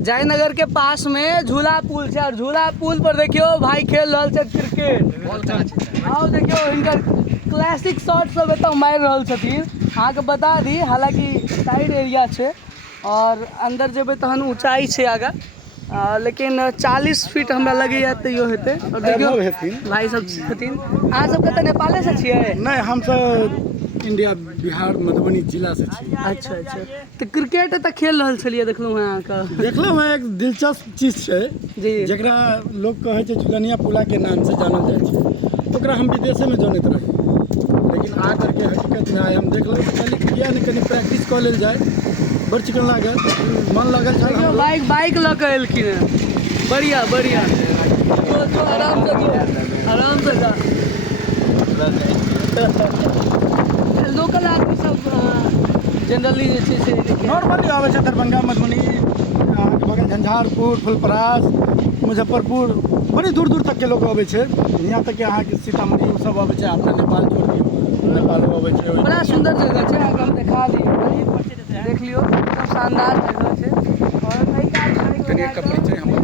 जयनगर के पास में झूला पुल है और झूला पुल पर देखियो भाई खेल रहा है क्रिकेट। आओ देखियो इनकर क्लासिक शॉट सब एत मार रहा छथिन। अहाँ के बता दी हालांकि साइड एरिया है और अंदर जेबे तहन ऊंचाई है आगा, लेकिन 40 फीट हमरा लगैया तैयो हेतै। और देखियो भाई सब छथिन। अहाँ सबके तऽ नेपाले से छियै? नहीं, हम सब इंडिया बिहार मधुबनी जिला से छी। अच्छा अच्छा, तो क्रिकेट एतऽ खेल रहल छलियै देखलहुँ हैं अहाँके। देखलहुँ हैं एक दिलचस्प चीज है जी जकरा लोग कहे छै झुलनिया पुला के नाम से जानल जाए छै। ओकरा हम विदेशे में जानत रही, लेकिन आ करके हकीकत में आए हम देखलहुँ कि चली किया नहीं कनी प्रैक्टिस कऽ लेल जाए। बड़ चिकन लागल, मन लागल छल। देखियो बाइक लऽ के एलखिन हैं। बढ़िया बढ़िया, जो आराम से जो, आराम से जा। लोकल आदमी सब जनरली जे छै से नॉर्मली आवे छै दरभंगा, मधुबनी, अहाँके बगल झंझारपुर, फुलपरास, मुजफ्फरपुर, बड़ी दूर दूर तक के लोग आवे छै। यहाँ तक कि अहाँके सीतामढ़ी सब आवे छै। अपना नेपाल छोड़ दियौ, नेपालो आवे छै। बड़ा सुंदर जगह छै, अहाँके हम देखा दी, देख लियो एकदम शानदार जगह छै। और कई कनिए कपड़ी छै हमर।